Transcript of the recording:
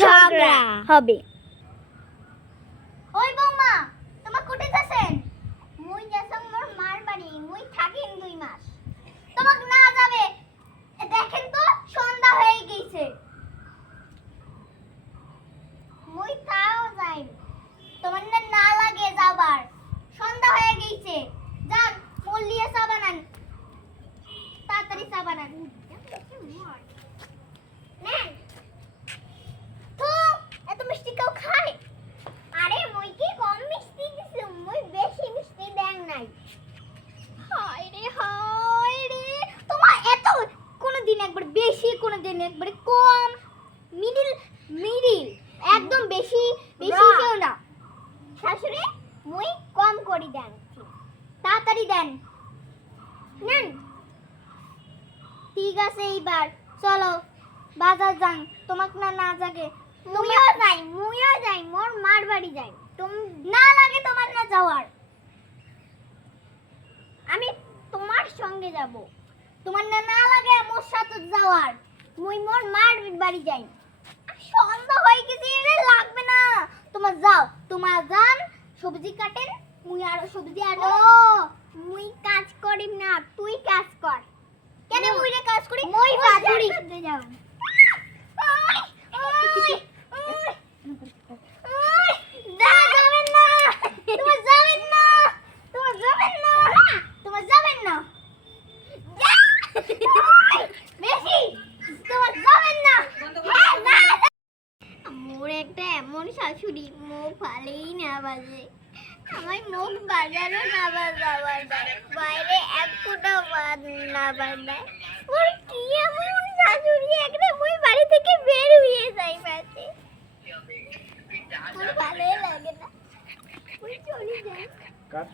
ঝগড়া। হবে। ওই বৌমা তোমার কোটে যাচ্ছেন মুই যাচ্ছাম মোর মার বাড়ি মুই থাকিম দুই মাস। তোমাক না যাবে দেখেন তো সন্ধ্যা হয়ে গেছে। মুই তাও যাই তোমার না না লাগে যাবার সন্ধ্যা হয়ে গেছে যান মোল দিয়ে চা বানান তাড়াতাড়ি চা বানান নেন তো এত মিষ্টি কেউ খায় আরে মুই কি কম মিষ্টি দিছি মুই বেশি মিষ্টি দেন নাই হায় রে হায় রে তোমার এত কোন দিন একবার বেশি কোন দিন একবার কম মিডিল মিডিল একদম বেশি বেশি। কেউ না। শাশুড়ি মুই কম করি দেন তাড়াতাড়ি দেন। নেন। ঠিক আছে এইবার চলো বাজার যান তোমাক না না জাগে। মুইও যাই মুইও যাই মোর মার বাড়ি যাই। তুম না লাগে তোমার না যাওয়ার। আমি তোমার সঙ্গে যাব। তোমার না না লাগে মোর সাথে যাওয়ার। মুই মোর মার বাড়ি যাই। সন্ধ্যা হয়ে গেছে রে লাগবে না। তোমার যাও। তোমার যান সবজি কাটেন মুই আরও সবজি আনো। মুই কাজ করিম না তুই কাজ কর। কেন মুই রে কাজ করি? মুই বাজারে করি। যাও যা যাবেন না তোমার যাবেন না তোমার যাবেন না তোমার যাবেন না যা! বেশি তোমার যাবেন না হ্যাঁ, যা, যা। মোর একটা এমন শাশুড়ি, মুখ ভালোই না বাজে। আমার মুখ বাজারও না বাজাবার বাইরে এক ফুটা না বাজায় ওর কি এমন শাশুড়ি? একটা মুই বাড়ি থেকে বের হয়ে যাই পাশে ভালোই লাগে না। চলে কাট